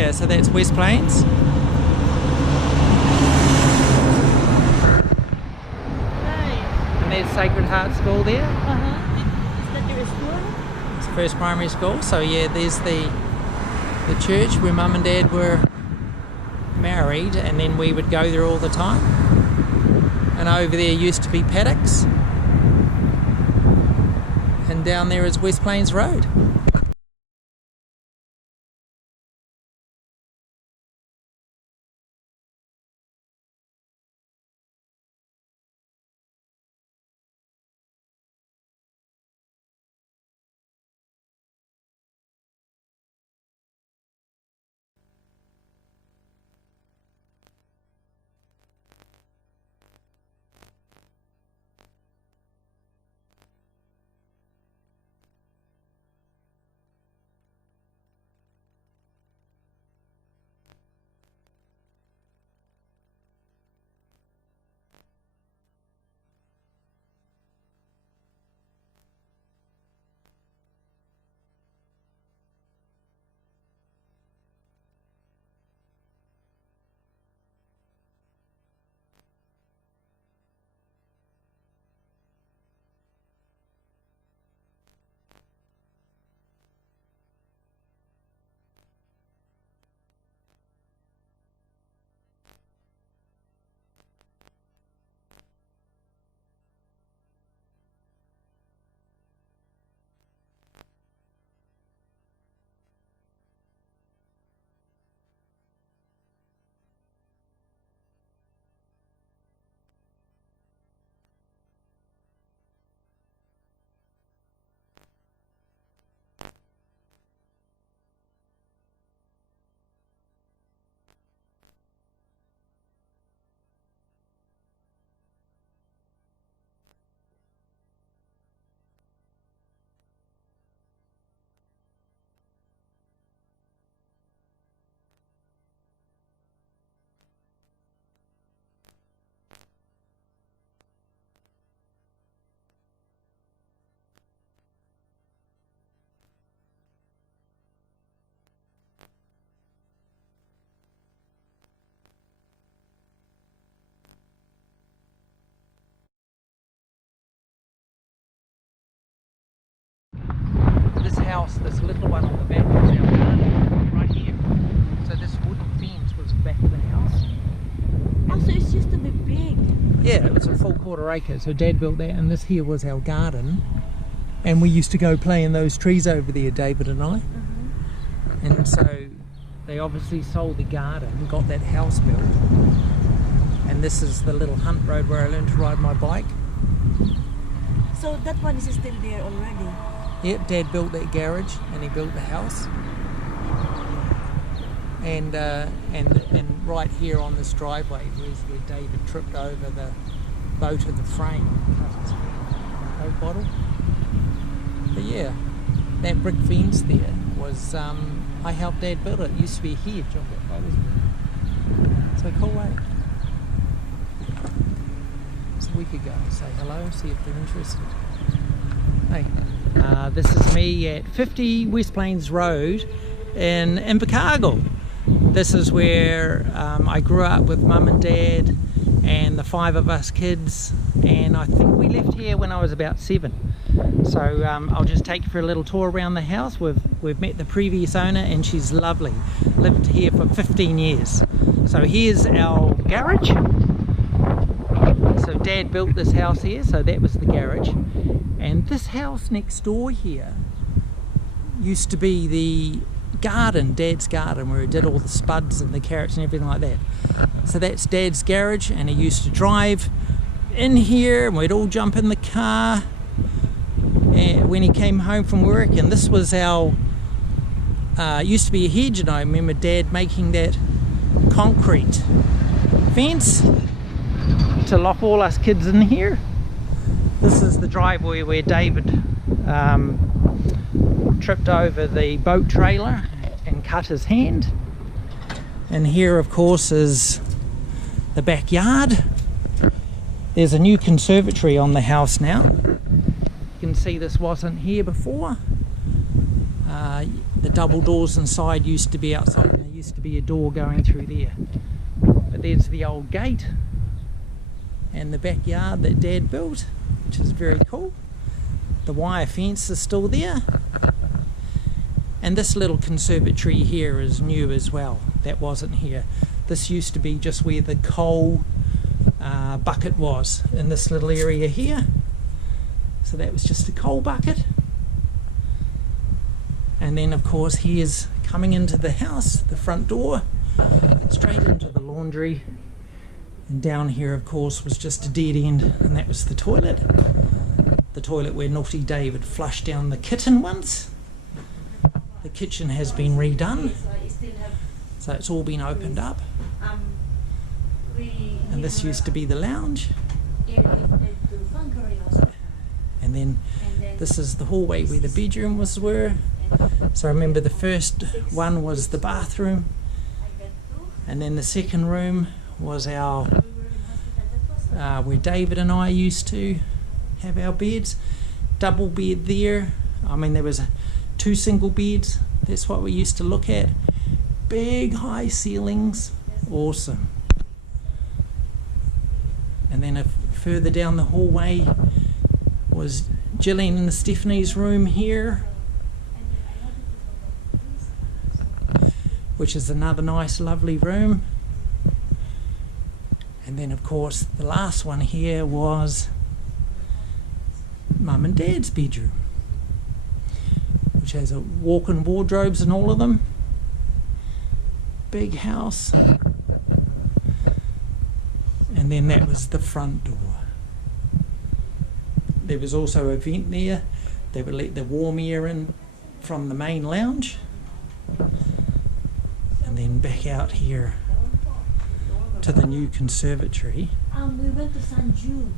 Yeah, so that's West Plains. And there's Sacred Heart School there. Is that your school? It's the first primary school. So yeah, there's the church where Mum and Dad were married, and then we would go there all the time. And over there used to be paddocks. And down there is West Plains Road. House, this little one on the back was our garden right here. So this wooden fence was the back of the house. Oh, so it's just a bit big. Yeah, it was a full quarter acre. So Dad built that, and this here was our garden. And we used to go play in those trees over there, David and I. And so they obviously sold the garden, got that house built. And this is the little hunt road where I learned to ride my bike. So that one is still there already? Yep, Dad built that garage and he built the house. And right here on this driveway was where David tripped over the boat of the frame and cut his hand on a Coke bottle. But yeah, that brick fence there was, I helped Dad build it. It used to be a hedge of that boat. So cool, eh? So we could go and say hello, see if they're interested. Hey. This is me at 50 West Plains Road in Invercargill. This is where I grew up with Mum and Dad and the 5 of us kids, and I think we left here when I was about 7. So I'll just take you for a little tour around the house. We've met the previous owner and she's lovely. Lived here for 15 years. So here's our garage. So Dad built this house here, so that was the garage. And this house next door here used to be the garden, Dad's garden, where he did all the spuds and the carrots and everything like that. So that's Dad's garage, and he used to drive in here and we'd all jump in the car when he came home from work. And this was our, used to be a hedge, and I remember Dad making that concrete fence to lock all us kids in here. This is the driveway where David tripped over the boat trailer and cut his hand. And here, of course, is the backyard. There's a new conservatory on the house now. You can see this wasn't here before. The double doors inside used to be outside, and they used to be a door going through there. But there's the old gate and the backyard that Dad built, which is very cool. The wire fence is still there. And this little conservatory here is new as well. That wasn't here. This used to be just where the coal bucket was, in this little area here. So that was just a coal bucket. And then of course here's coming into the house, the front door, straight into the laundry. And down here of course was just a dead end, and that was the toilet. The toilet where naughty David flushed down the kitten once. The kitchen has been redone, so it's all been opened up. And this used to be the lounge. And then this is the hallway where the bedrooms were. So I remember the first one was the bathroom, and then the second room was our where David and I used to have our beds. Double bed there. I mean, there was two single beds. That's what we used to look at. Big high ceilings. Awesome. And then further down the hallway was Gillian and Stephanie's room here, which is another nice lovely room. And then of course the last one here was Mum and Dad's bedroom, which has a walk-in wardrobes in all of them. Big house. And then that was the front door. There was also a vent there. They would let the warm air in from the main lounge. And then back out here to the new conservatory. We went to San June.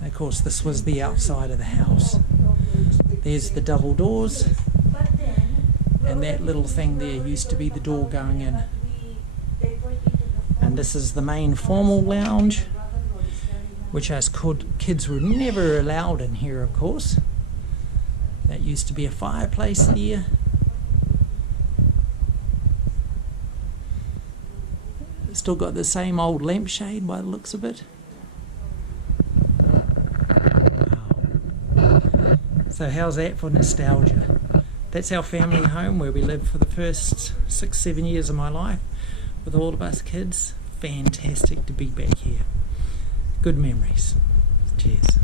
And of course this was the outside of the house. There's the double doors. And that little thing there used to be the door going in. And this is the main formal lounge, which us kids were never allowed in here, of course. That used to be a fireplace there. Still got the same old lampshade by the looks of it. Wow. So how's that for nostalgia? That's our family home where we lived for the first 6-7 years of my life with all of us kids. Fantastic to be back here. Good memories. Cheers.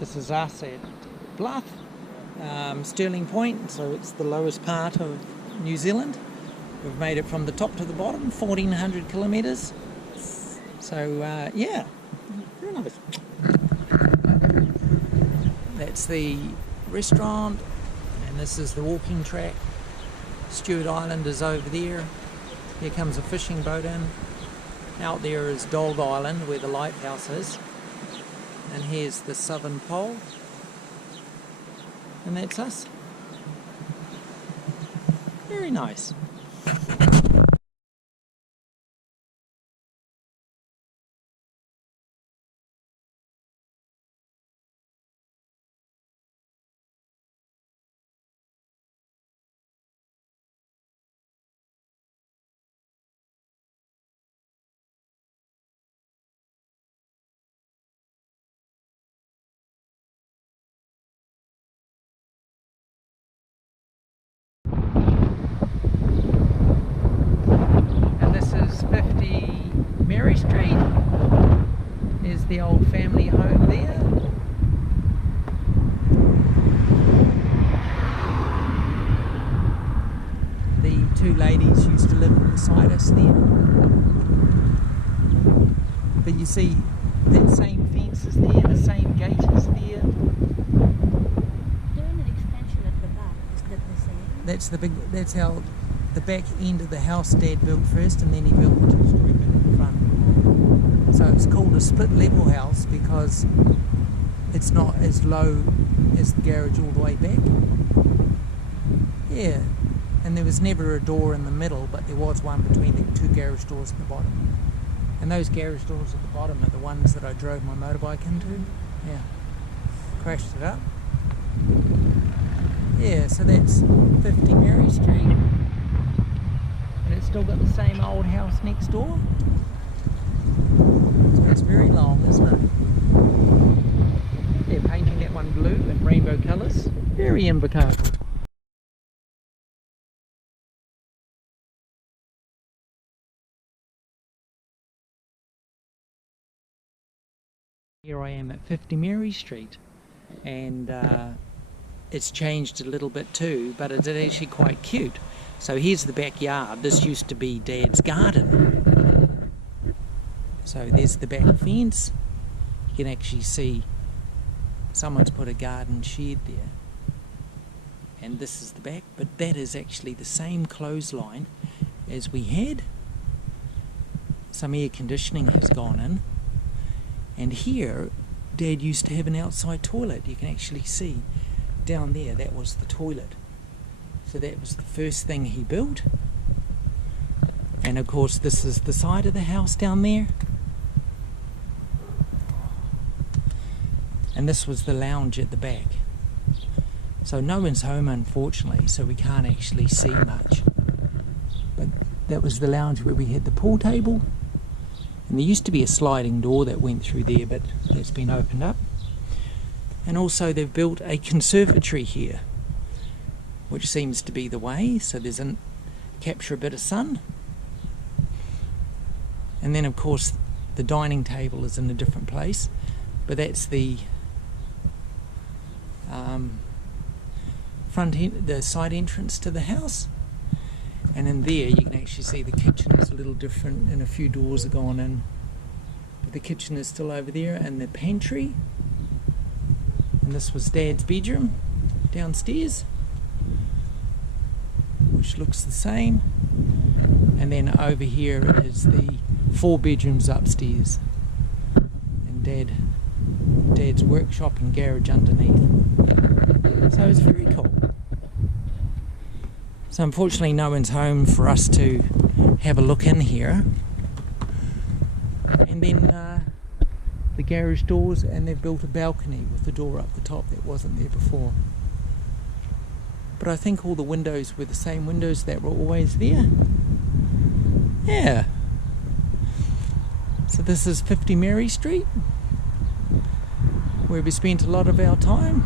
This is us at Bluff, Stirling Point, so it's the lowest part of New Zealand. We've made it from the top to the bottom, 1400 kilometres. So yeah, very nice. That's the restaurant, and this is the walking track. Stewart Island is over there. Here comes a fishing boat in. Out there is Dog Island, where the lighthouse is. And here's the southern pole. And that's us. Very nice. The old family home there. The two ladies used to live beside us there. But you see, that same fence is there, the same gate is there. Doing an extension at the back, is that the same? That's how the back end of the house Dad built first, and then he built the two-story bit in the front. So it's called a split level house because it's not as low as the garage all the way back. Yeah, and there was never a door in the middle, but there was one between the two garage doors at the bottom. And those garage doors at the bottom are the ones that I drove my motorbike into. Yeah, crashed it up. Yeah, so that's 50 Mary Street. And it's still got the same old house next door. It's very long, isn't it? They're painting that one blue in rainbow colours. Very Invercargill. Here I am at 50 Mary Street, and it's changed a little bit too, but it's actually quite cute. So here's the backyard. This used to be Dad's garden. So there's the back fence. You can actually see someone's put a garden shed there. And this is the back, but that is actually the same clothesline as we had. Some air conditioning has gone in. And here, Dad used to have an outside toilet. You can actually see down there, that was the toilet. So that was the first thing he built. And of course, this is the side of the house down there. And this was the lounge at the back. So no one's home, unfortunately, so we can't actually see much. But that was the lounge where we had the pool table. And there used to be a sliding door that went through there, but that's been opened up. And also they've built a conservatory here, which seems to be the way, so there's a capture a bit of sun. And then of course the dining table is in a different place, but that's the the side entrance to the house. And in there you can actually see the kitchen is a little different and a few doors are gone in. But the kitchen is still over there, and the pantry. And this was Dad's bedroom downstairs, which looks the same. And then over here is the 4 bedrooms upstairs. And Dad's workshop and garage underneath. So it's very cool. So unfortunately no one's home for us to have a look in here. And then the garage doors, and they've built a balcony with the door up the top that wasn't there before. But I think all the windows were the same windows that were always there. Yeah. So this is 50 Mary Street, where we spent a lot of our time.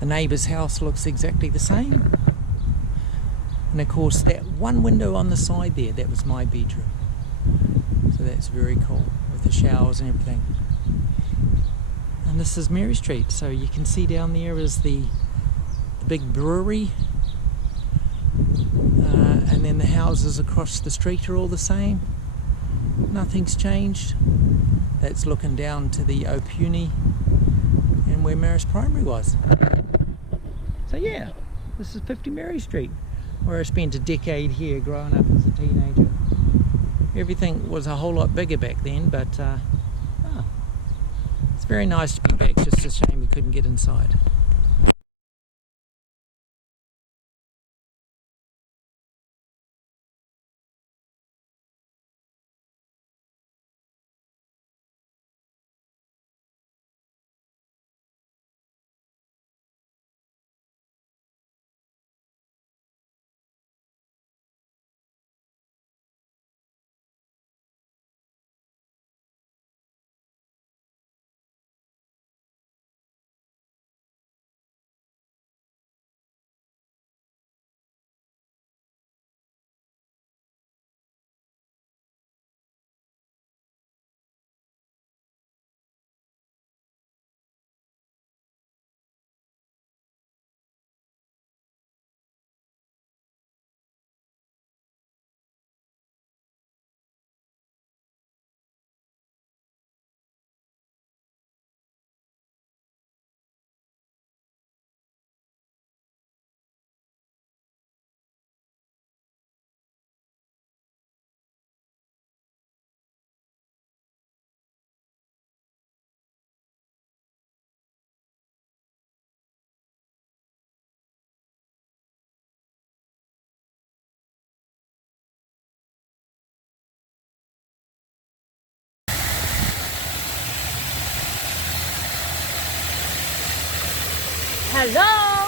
The neighbour's house looks exactly the same. And of course that one window on the side there, that was my bedroom. So that's very cool, with the showers and everything. And this is Mary Street, so you can see down there is the big brewery, and then the houses across the street are all the same. Nothing's changed. That's looking down to the Opuni and where Marist Primary was. So yeah, this is 50 Mary Street, where I spent a decade here growing up as a teenager. Everything was a whole lot bigger back then, but it's very nice to be back. Just a shame we couldn't get inside. Hello!